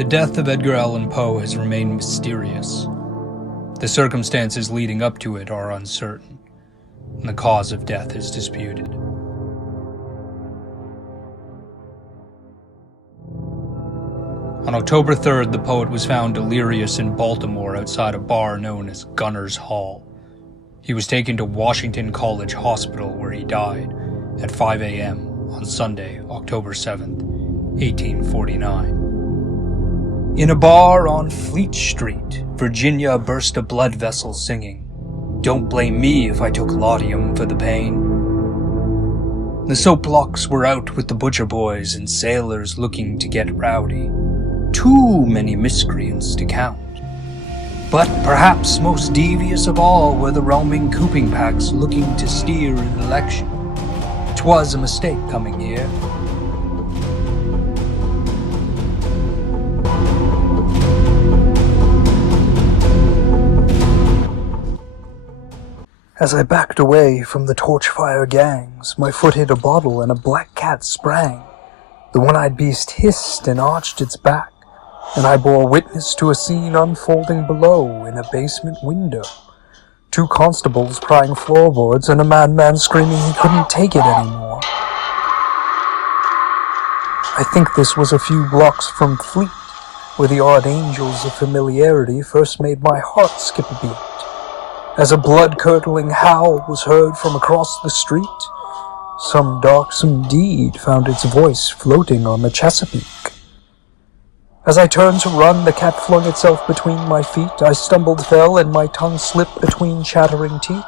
The death of Edgar Allan Poe has remained mysterious. The circumstances leading up to it are uncertain, and the cause of death is disputed. On October 3rd, the poet was found delirious in Baltimore outside a bar known as Gunner's Hall. He was taken to Washington College Hospital, where he died at 5 a.m. on Sunday, October 7th, 1849. In a bar on Fleet Street, Virginia burst a blood vessel singing, "Don't blame me if I took laudanum for the pain." The soap blocks were out with the butcher boys and sailors looking to get rowdy. Too many miscreants to count. But perhaps most devious of all were the roaming cooping packs looking to steer an election. 'Twas a mistake coming here. As I backed away from the torchfire gangs, my foot hit a bottle and a black cat sprang. The one-eyed beast hissed and arched its back, and I bore witness to a scene unfolding below in a basement window. 2 constables prying floorboards and a madman screaming he couldn't take it anymore. I think this was a few blocks from Fleet, where the odd angels of familiarity first made my heart skip a beat. As a blood-curdling howl was heard from across the street, some darksome deed found its voice floating on the Chesapeake. As I turned to run, the cat flung itself between my feet. I stumbled, fell, and my tongue slipped between chattering teeth.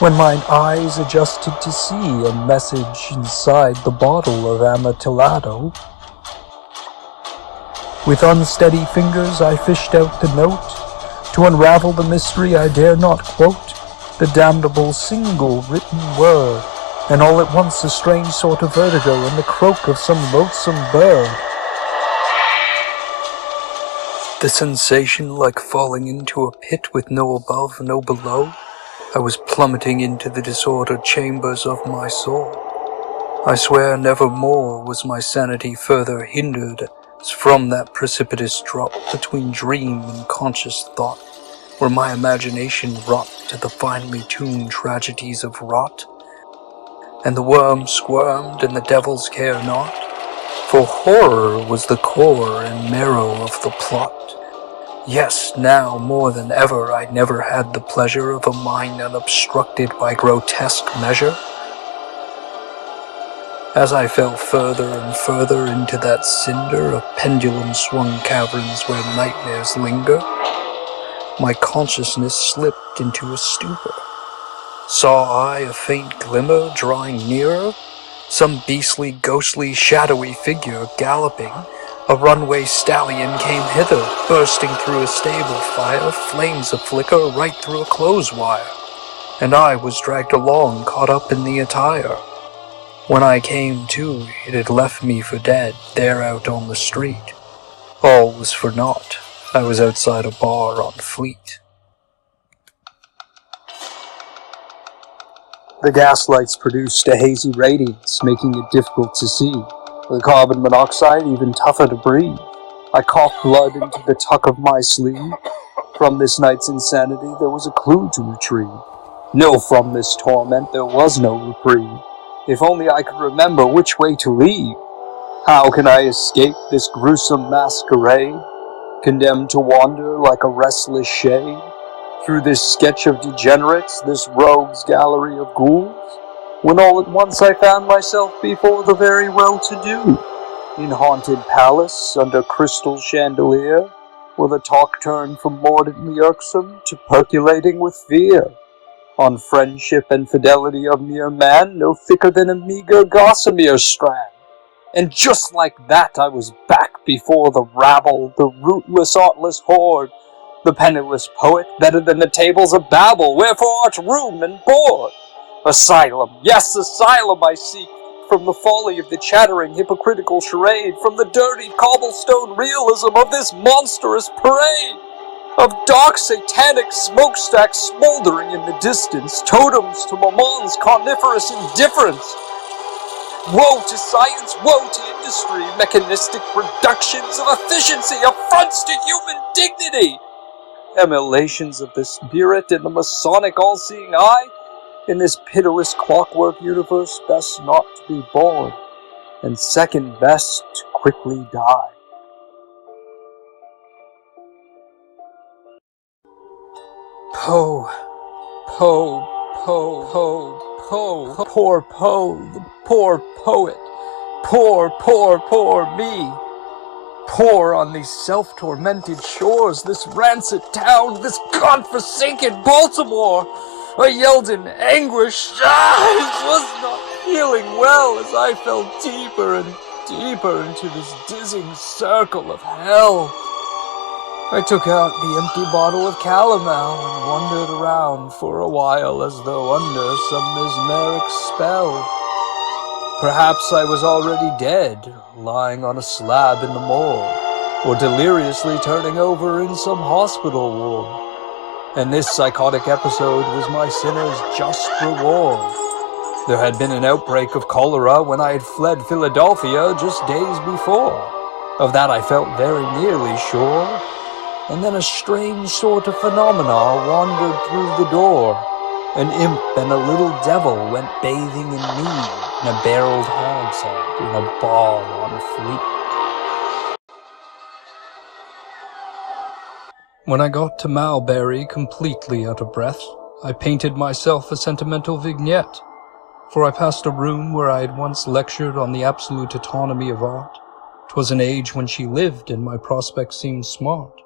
When mine eyes adjusted to see a message inside the bottle of Amontillado, with unsteady fingers I fished out the note. To unravel the mystery I dare not quote the damnable single written word, and all at once a strange sort of vertigo and the croak of some loathsome bird. The sensation like falling into a pit with no above, no below. I was plummeting into the disordered chambers of my soul. I swear never more was my sanity further hindered as from that precipitous drop between dream and conscious thought, where my imagination wrought to the finely tuned tragedies of rot. And the worm squirmed and the devils care not, for horror was the core and marrow of the plot. Yes, now more than ever I never had the pleasure of a mind unobstructed by grotesque measure. As I fell further and further into that cinder of pendulum-swung caverns where nightmares linger, my consciousness slipped into a stupor. Saw I a faint glimmer drawing nearer? Some beastly, ghostly, shadowy figure galloping. A runway stallion came hither, bursting through a stable fire, flames a-flicker right through a clothes wire. And I was dragged along, caught up in the attire. When I came to, it had left me for dead, there out on the street. All was for naught. I was outside a bar on Fleet. The gaslights produced a hazy radiance, making it difficult to see. The carbon monoxide even tougher to breathe. I coughed blood into the tuck of my sleeve. From this night's insanity there was a clue to retrieve. No, from this torment there was no reprieve. If only I could remember which way to leave. How can I escape this gruesome masquerade, condemned to wander like a restless shade through this sketch of degenerates, this rogues gallery of ghouls, when all at once I found myself before the very well-to-do, in haunted palace under crystal chandelier, where the talk turned from mordantly irksome to percolating with fear. On friendship and fidelity of mere man, no thicker than a meager gossamer strand. And just like that I was back before the rabble, the rootless, artless horde, the penniless poet, better than the tables of Babel, wherefore art room and board. Asylum, yes, asylum I seek, from the folly of the chattering hypocritical charade, from the dirty cobblestone realism of this monstrous parade. Of dark satanic smokestacks smoldering in the distance, totems to Mamon's coniferous indifference. Woe to science, woe to industry, mechanistic reductions of efficiency, affronts to human dignity, emulations of the spirit and the Masonic all-seeing eye. In this pitiless clockwork universe, best not to be born, and second best to quickly die. Poe, Poe, Poe, Poe, Poe, poor Poe, the poor poet, poor me. Poor on these self-tormented shores, this rancid town, this godforsaken Baltimore. I yelled in anguish. I was not feeling well as I fell deeper and deeper into this dizzying circle of hell. I took out the empty bottle of calomel and wandered around for a while as though under some mesmeric spell. Perhaps I was already dead, lying on a slab in the morgue, or deliriously turning over in some hospital ward. And this psychotic episode was my sinner's just reward. There had been an outbreak of cholera when I had fled Philadelphia just days before. Of that I felt very nearly sure. And then a strange sort of phenomena wandered through the door. An imp and a little devil went bathing in me in a barreled hogshead in a bar on Fleet. When I got to Malbury completely out of breath, I painted myself a sentimental vignette, for I passed a room where I had once lectured on the absolute autonomy of art. 'Twas an age when she lived and my prospects seemed smart,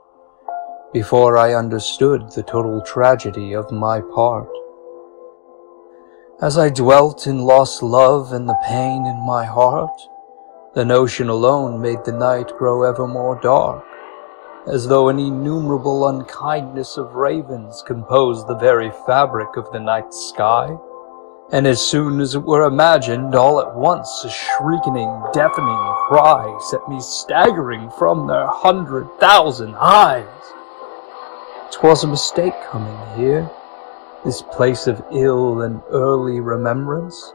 before I understood the total tragedy of my part. As I dwelt in lost love and the pain in my heart, the notion alone made the night grow ever more dark, as though an innumerable unkindness of ravens composed the very fabric of the night sky, and as soon as it were imagined, all at once a shrieking, deafening cry set me staggering from their 100,000 highs. 'Twas a mistake coming here, this place of ill and early remembrance.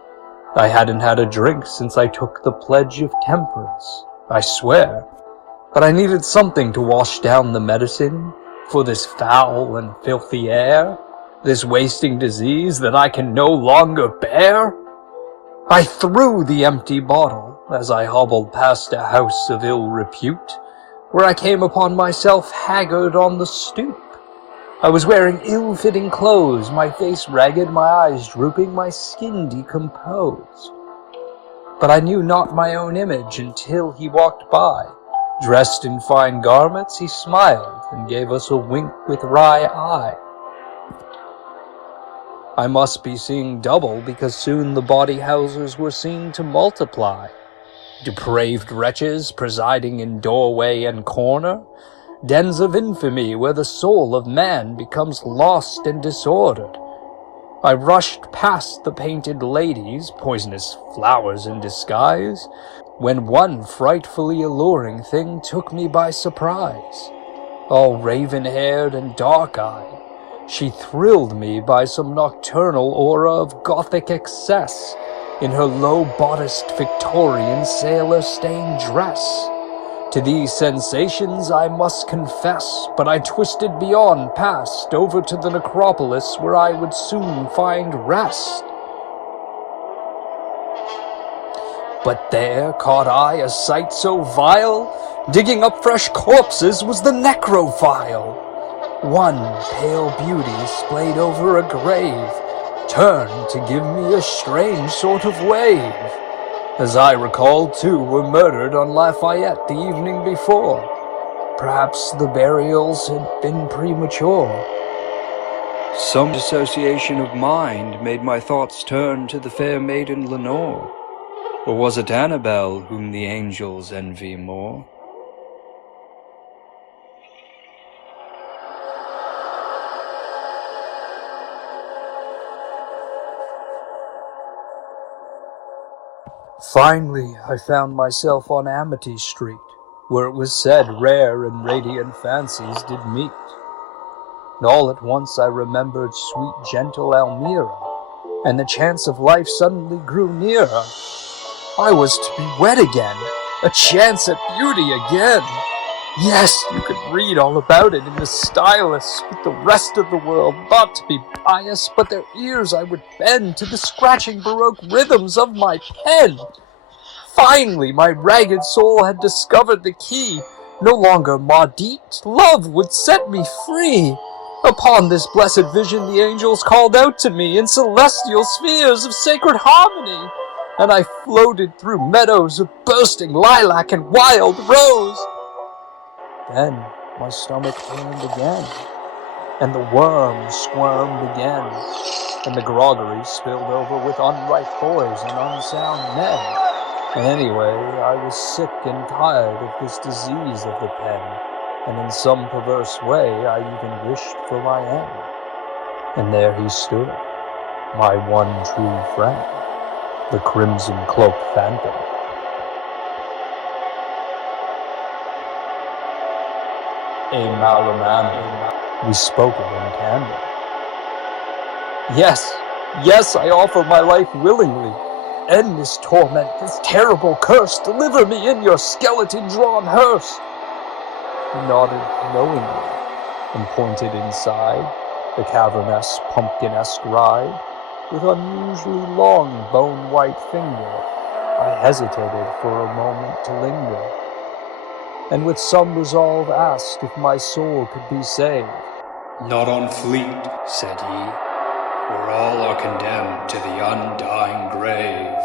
I hadn't had a drink since I took the pledge of temperance, I swear, but I needed something to wash down the medicine for this foul and filthy air, this wasting disease that I can no longer bear. I threw the empty bottle as I hobbled past a house of ill repute, where I came upon myself haggard on the stoop. I was wearing ill-fitting clothes, my face ragged, my eyes drooping, my skin decomposed. But I knew not my own image until he walked by. Dressed in fine garments, he smiled and gave us a wink with wry eye. I must be seeing double, because soon the bawdy housers were seen to multiply. Depraved wretches presiding in doorway and corner, dens of infamy where the soul of man becomes lost and disordered. I rushed past the painted ladies, poisonous flowers in disguise, when one frightfully alluring thing took me by surprise. All raven-haired and dark-eyed, she thrilled me by some nocturnal aura of Gothic excess, in her low-bodiced Victorian sailor-stained dress. To these sensations I must confess, but I twisted beyond past, over to the necropolis where I would soon find rest. But there caught I a sight so vile, digging up fresh corpses was the necrophile. One pale beauty splayed over a grave, turned to give me a strange sort of wave. As I recall, two were murdered on Lafayette the evening before. Perhaps the burials had been premature. Some dissociation of mind made my thoughts turn to the fair maiden Lenore. Or was it Annabelle whom the angels envy more? Finally, I found myself on Amity Street, where it was said rare and radiant fancies did meet. And all at once I remembered sweet, gentle Elmira, and the chance of life suddenly grew nearer. I was to be wed again, a chance at beauty again. Yes, you could read all about it in the stylus, with the rest of the world, not to be biased, but their ears I would bend to the scratching Baroque rhythms of my pen. Finally, my ragged soul had discovered the key. No longer maudite, love would set me free. Upon this blessed vision the angels called out to me in celestial spheres of sacred harmony, and I floated through meadows of bursting lilac and wild rose. Then my stomach turned again, and the worm squirmed again, and the groggery spilled over with unripe boys and unsound men. Anyway, I was sick and tired of this disease of the pen, and in some perverse way I even wished for my end. And there he stood, my one true friend, the crimson-cloaked phantom. A malamam, we spoke it in candor. Yes, I offer my life willingly. End this torment, this terrible curse. Deliver me in your skeleton-drawn hearse. He nodded knowingly and pointed inside the cavernous, pumpkin-esque ride. With unusually long, bone-white finger, I hesitated for a moment to linger, and with some resolve asked if my soul could be saved. "Not on fleet," said he, "for all are condemned to the undying grave."